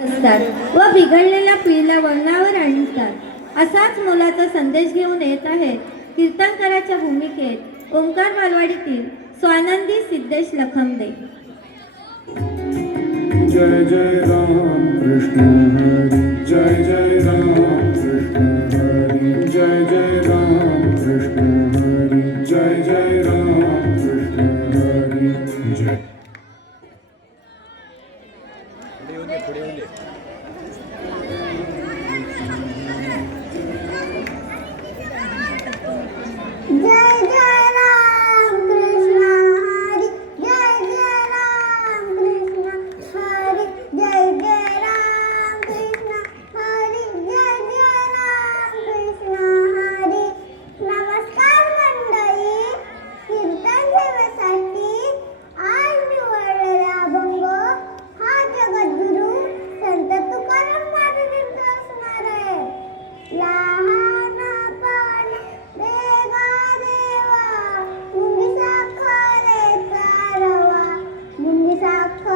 असतात व बिघडलेल्या पिढीला वळणावर आणतात. असाच मोलाचा संदेश घेऊन येत आहेत कीर्तनकराच्या भूमिकेत ओंकार मालवाडीतील स्वानंदी सिद्धेश लखमदे. जय जय राम कृष्ण पुढे पुढे Isaac